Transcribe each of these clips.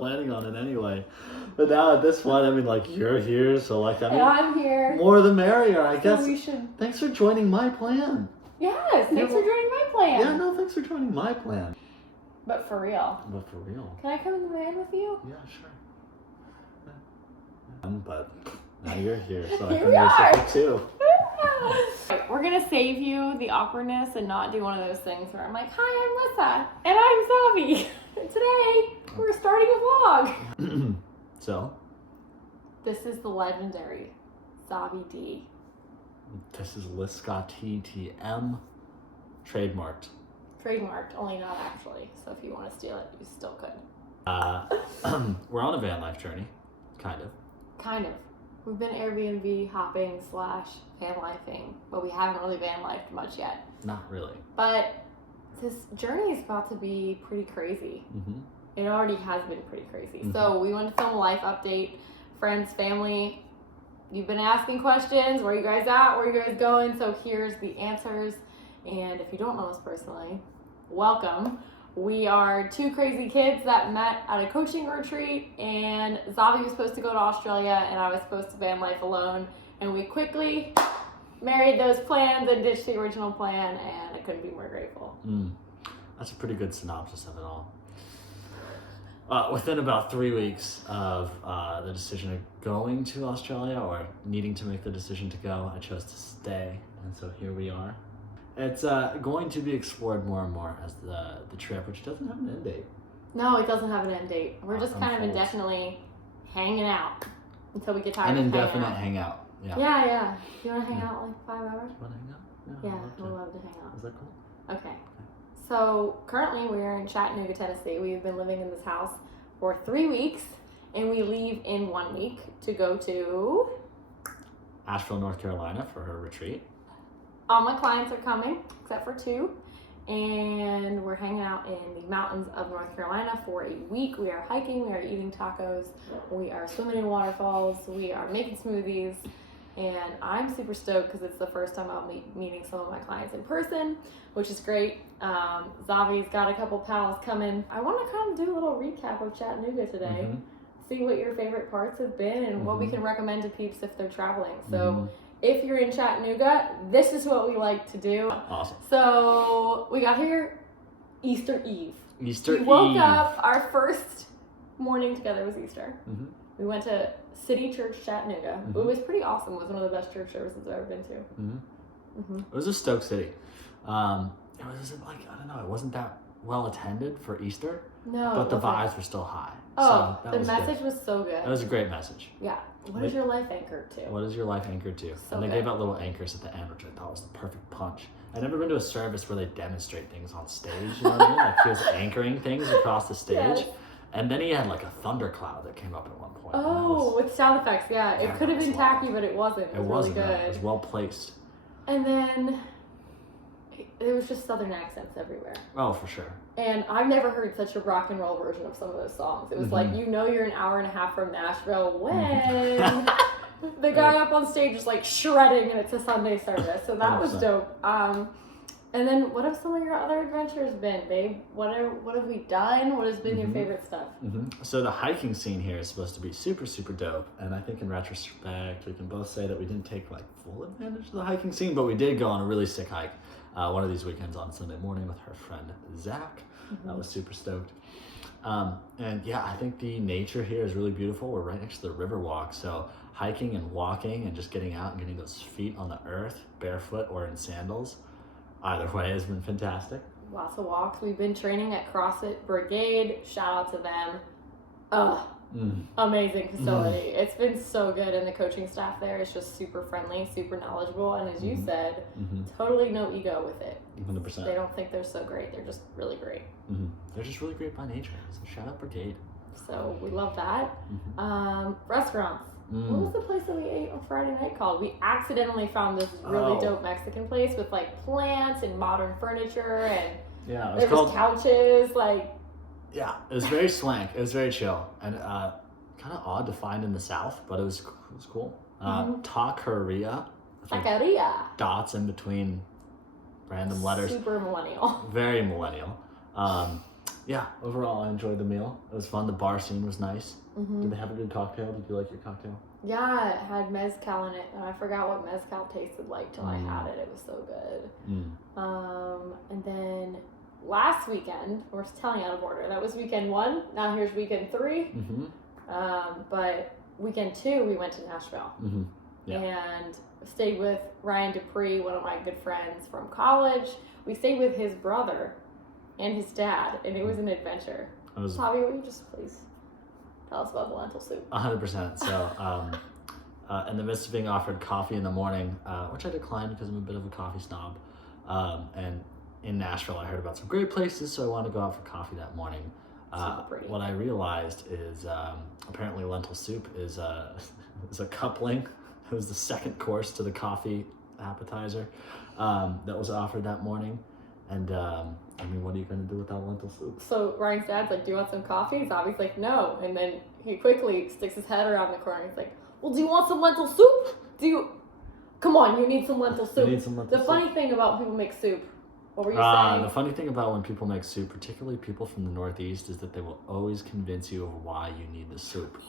planning on it anyway. But now at this point, I mean, like, you're here, so like, I mean, and I'm here. More the merrier, I guess. So we should. Thanks for joining my plan. Yes, thanks for joining my plan. Yeah, no, thanks for joining my plan. But for real. But for real. Can I come in the van with you? Yeah, sure. But now you're here, so I Here can we use are. it too. We're gonna save you the awkwardness and not do one of those things where I'm like, "Hi, I'm Lissa, and I'm Zavi. Today we're starting a vlog." So, This is the legendary Zavi D. this is Liska TTM, trademarked. Trademarked, only not actually. So if you want to steal it, you still could. We're on a van life journey, kind of. Kind of. We've been Airbnb hopping / van lifing, but we haven't really van lifed much yet. Not really. But this journey is about to be pretty crazy. Mm-hmm. It already has been pretty crazy. Mm-hmm. So we want to film a life update. Friends, family, you've been asking questions. Where are you guys at? Where are you guys going? So here's the answers. And if you don't know us personally, welcome. We are two crazy kids that met at a coaching retreat, and Zavi was supposed to go to Australia and I was supposed to van life alone. And we quickly married those plans and ditched the original plan, and I couldn't be more grateful. That's a pretty good synopsis of it all. Within about 3 weeks of the decision of going to Australia, or needing to make the decision to go, I chose to stay, and so here we are. It's going to be explored more and more as the trip, which doesn't have an end date. No, it doesn't have an end date. We're just kind of Unfolds. indefinitely hanging out until we get tired An of indefinite hanging hangout. Yeah. Yeah. Do you want to hang out like 5 hours? Want to hang out? Yeah, I'd love to. we'd love to hang out. Is that cool? Okay. So currently we're in Chattanooga, Tennessee. We've been living in this house for 3 weeks, and we leave in 1 week to go to... Asheville, North Carolina for her retreat. All my clients are coming, except for 2. And we're hanging out in the mountains of North Carolina for a week. We are hiking, we are eating tacos, we are swimming in waterfalls, we are making smoothies. And I'm super stoked because it's the first time I'll be meeting some of my clients in person, which is great. Zavi's got a couple pals coming. I want to kind of do a little recap of Chattanooga today. Mm-hmm. See what your favorite parts have been and what we can recommend to peeps if they're traveling. So Mm-hmm. if you're in Chattanooga, this is what we like to do. Awesome. So we got here Easter Eve. Easter We woke Eve. up, our first morning together was Easter. Mm-hmm. We went to City Church Chattanooga. Mm-hmm. It was pretty awesome. It was one of the best church services I've ever been to. Mm-hmm. It was a Stoke City. It was like, I don't know, it wasn't that well attended for Easter, No, but the it wasn't. vibes were still high. Oh, so that the was message good. was so good. That was a great message. Yeah. What is your life anchored to? What is your life anchored to? So and they good. gave out little anchors at the end, which I thought was the perfect punch. I'd never been to a service where they demonstrate things on stage, you know what I mean? Like he was anchoring things across the stage. Yes. And then he had like a thundercloud that came up at one point. and that Oh, was- with sound effects, yeah. Yeah, It could have that been was tacky, loud. but it wasn't. It was wasn't really that. good. It was well placed. And then there was just southern accents everywhere. Oh, for sure. And I've never heard such a rock and roll version of some of those songs. It was like, you know you're an hour and a half from Nashville when the guy up on stage is like shredding and it's a Sunday service. So that was 100%. dope. And then what have some of your other adventures been, babe? What have we done? What has been your favorite stuff? So the hiking scene here is supposed to be super, super dope. And I think in retrospect, we can both say that we didn't take like full advantage of the hiking scene, but we did go on a really sick hike one of these weekends on Sunday morning with her friend Zach. That was super stoked. And yeah, I think the nature here is really beautiful. We're right next to the river walk. So hiking and walking and just getting out and getting those feet on the earth, barefoot or in sandals, either way has been fantastic. Lots of walks. We've been training at CrossFit Brigade. Shout out to them. Amazing facility. It's been so good, and the coaching staff there is just super friendly, super knowledgeable, and as you said, totally no ego with it. 100%. They don't think they're so great. They're just really great. They're just really great by nature. So shout out Brigade. So we love that. Restaurants. What was the place that we ate on Friday night called? We accidentally found this really dope Mexican place with like plants and modern furniture, and Yeah, there was couches. Like, yeah, it was very swank. It was very chill and kind of odd to find in the South, but it was cool. Taqueria. taqueria. Dots in between random letters. Super millennial. Very millennial. Yeah, overall, I enjoyed the meal. It was fun. The bar scene was nice. Mm-hmm. Did they have a good cocktail? Did you like your cocktail? Yeah, it had mezcal in it, and I forgot what mezcal tasted like till I had it. It was so good. And then last weekend, we're telling out of order. That was weekend 1. Now here's weekend 3. But weekend 2, we went to Nashville. Yeah. And stayed with Ryan Dupree, one of my good friends from college. We stayed with his brother and his dad, and it was an adventure. Bobby, will you just please tell us about the lentil soup? 100%. So, in the midst of being offered coffee in the morning, which I declined because I'm a bit of a coffee snob, and in Nashville, I heard about some great places, so I wanted to go out for coffee that morning. Super pretty. What I realized is apparently lentil soup is a coupling. It was the second course to the coffee appetizer that was offered that morning. And I mean, what are you going to do without lentil soup? So Ryan's dad's like, do you want some coffee? Bobby's like, no. And then he quickly sticks his head around the corner. He's like, well, do you want some lentil soup? Come on, you need some lentil soup. You need some lentil the soup. funny thing about people make soup, what were you saying? The funny thing about when people make soup, particularly people from the Northeast, is that they will always convince you of why you need the soup.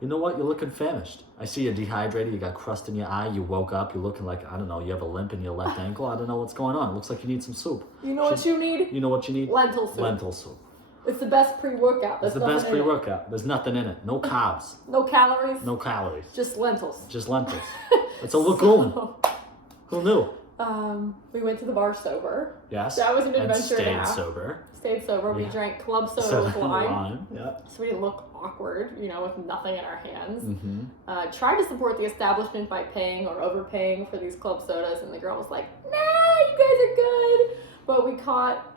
You know what? You're looking famished. I see you're dehydrated. You got crust in your eye. You woke up. You're looking like, I don't know, you have a limp in your left ankle. I don't know what's going on. It looks like you need some soup. You know what you need? You know what you need? Lentil soup. Lentil soup. It's the best pre-workout. It's the best pre-workout. There's nothing in it. No carbs. No calories. No calories. Just lentils. Just lentils. It's a legume. Who knew? We went to the bar sober. Yes. That was an adventure. And stayed now. sober. Stayed sober. We drank club soda with lime. Yeah. So we didn't look awkward, with nothing in our hands. Tried to support the establishment by paying or overpaying for these club sodas, and the girl was like, nah, you guys are good. But we caught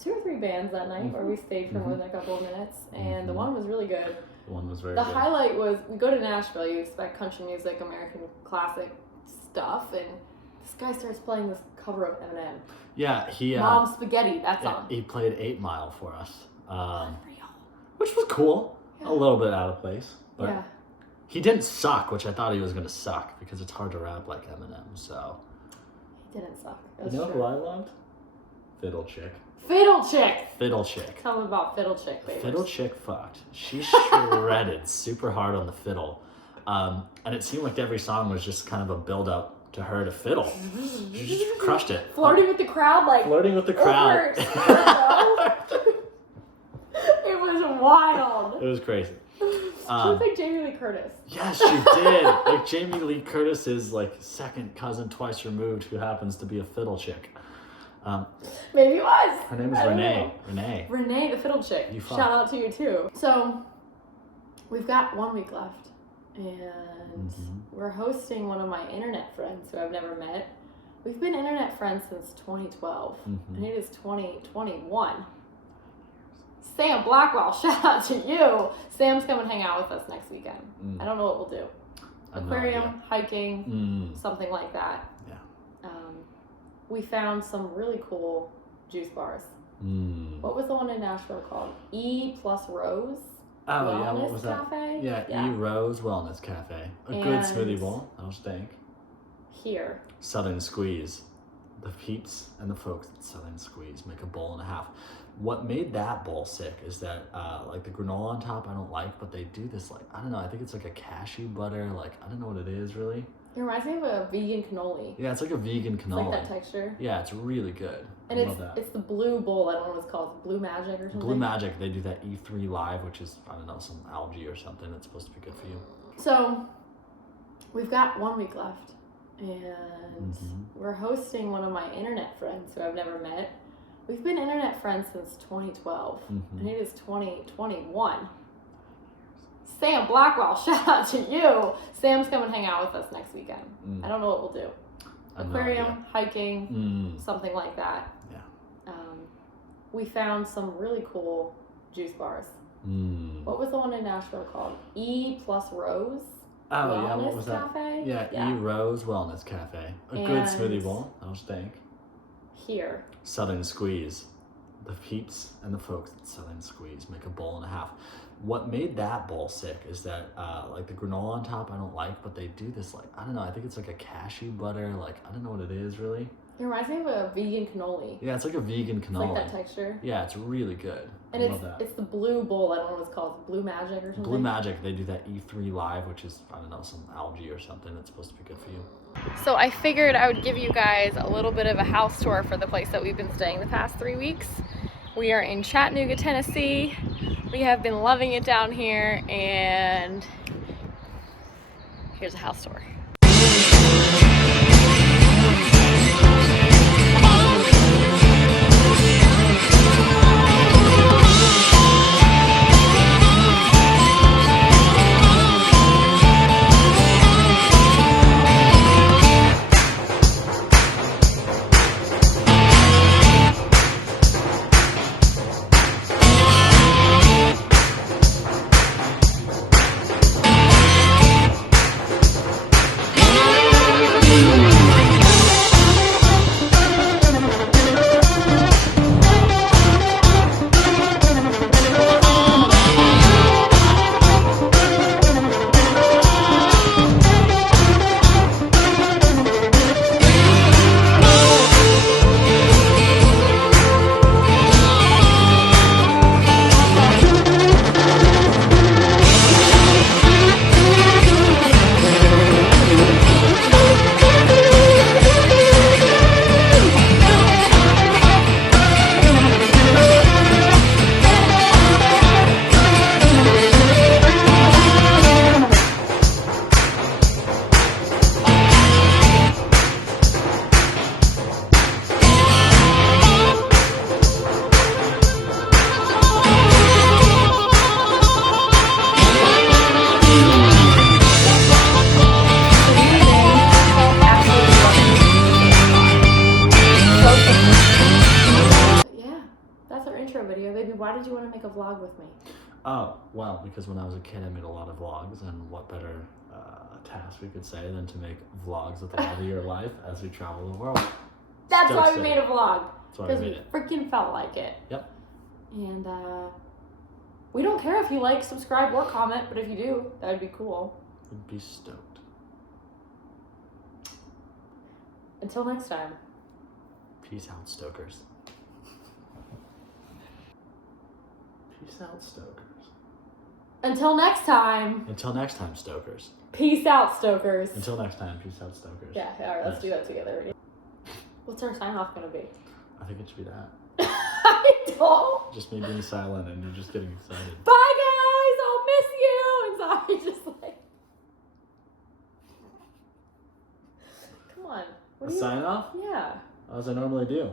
2 or 3 bands that night where we stayed for more than a couple of minutes, and the one was really good. The one was very good. The highlight was, we go to Nashville, you expect country music, American classic stuff, and this guy starts playing this cover of Eminem. Yeah, he... Mom Spaghetti, that song. He played 8 Mile for us. Which was cool. Yeah. A little bit out of place. But he didn't suck, which I thought he was going to suck, because it's hard to rap like Eminem, so... He didn't suck. You know who I loved? Fiddle Chick. Fiddle Chick! Fiddle Chick. Tell them about Fiddle Chick, baby. Fiddle Chick fucked. She shredded super hard on the fiddle. And it seemed like every song was just kind of a build-up to her to fiddle. She just crushed it. Flirting with the crowd, like... Flirting with the crowd. It was wild. It was crazy. She looked like Jamie Lee Curtis. Yes, she did. Like Jamie Lee Curtis's second cousin twice removed, who happens to be a fiddle chick. Maybe it was. Her name is Renee. Renee, the fiddle chick. Shout out to you too. So, we've got 1 week left, and we're hosting one of my internet friends who I've never met. We've been internet friends since 2012, and it is 2021. Sam Blackwell, shout out to you. Sam's coming to hang out with us next weekend. I don't know what we'll do. Aquarium, hiking, something like that. Yeah. We found some really cool juice bars. What was the one in Nashville called? E plus Rose? Yeah, what was that? Cafe? Yeah, E Rose Wellness Cafe. A good smoothie bowl, I don't think. Here. Southern Squeeze. The peeps and the folks at Southern Squeeze make a bowl and a half. What made that bowl sick is that the granola on top I don't like, but they do this I don't know, I think it's like a cashew butter, I don't know what it is really. It reminds me of a vegan cannoli. Yeah, it's like a vegan cannoli. It's like that texture. Yeah, it's really good. And it's the blue bowl, I don't know what it's called, Blue Magic or something? Blue Magic, they do that E3 Live, which is, I don't know, some algae or something that's supposed to be good for you. So, we've got 1 week left, and we're hosting one of my internet friends who I've never met. We've been internet friends since 2012, and it is 2021. Sam Blackwell, shout out to you. Sam's coming to hang out with us next weekend. I don't know what we'll do. Aquarium, hiking, something like that. Yeah. We found some really cool juice bars. What was the one in Nashville called? E plus Rose? Yeah, what was that? Cafe? Yeah, E Rose Wellness Cafe. A good smoothie bowl, I don't think. Here. Southern Squeeze. The peeps and the folks at Southern Squeeze make a bowl and a half. What made that bowl sick is that the granola on top I don't like, but they do this I don't know, I think it's like a cashew butter, I don't know what it is really. It reminds me of a vegan cannoli. Yeah, it's like a vegan It's cannoli. like that texture. Yeah, it's really good. And I love that. it's the blue bowl. I don't know what it's called. Blue Magic or something. Blue Magic, they do that E3 Live, which is, I don't know, some algae or something that's supposed to be good for you. So I figured I would give you guys a little bit of a house tour for the place that we've been staying the past 3 weeks. We are in Chattanooga, Tennessee. We have been loving it down here, and here's a house tour. Video, baby. Why did you want to make a vlog with me? Oh, well, because when I was a kid, I made a lot of vlogs, and what better task we could say than to make vlogs with a lot of your life as we travel the world. That's why we made a vlog. That's why because we we made it. freaking felt like it. Yep. And we don't care if you like, subscribe, or comment, but if you do, that would be cool. We'd be stoked. Until next time. Peace out, Stokers. Peace out, Stokers. Until next time. Until next time, Stokers. Peace out, Stokers. Until next time, peace out, Stokers. Yeah, alright, let's do that together. What's our sign off gonna be? I think it should be that. I don't. Just me being silent and you're just getting excited. Bye, guys. I'll miss you. And sorry, just like. Come on. What do you... Sign off? Yeah. As I normally do.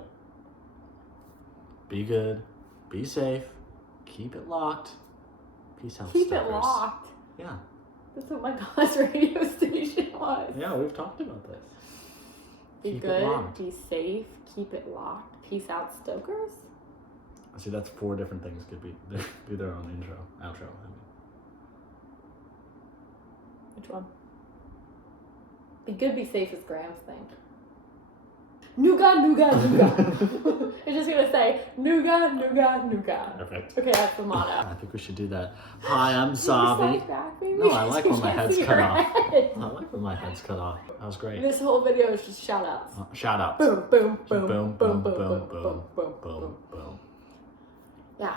Be good. Be safe. Keep it locked. Peace out, Keep Stokers. it locked. Yeah. That's what my college radio station was. Yeah, we've talked about this. Be Keep good. it locked. Be safe. Keep it locked. Peace out, Stokers. See, that's 4 different things could be their own intro, outro. I mean. Which one? Be good, be safe is Graham's thing. Nougat, nougat, nougat. You're just gonna say nougat, nougat, nougat. Perfect. Okay, that's the motto. I think we should do that. Hi, I'm Can you Savi. slide back, baby? No, I like when my You can't head's see cut your off. head. I like when my head's cut off. That was great. This whole video is just shout outs. Shout outs. Boom, boom, boom, Boom, boom, boom, boom, boom, boom, boom, boom, boom, boom. Yeah.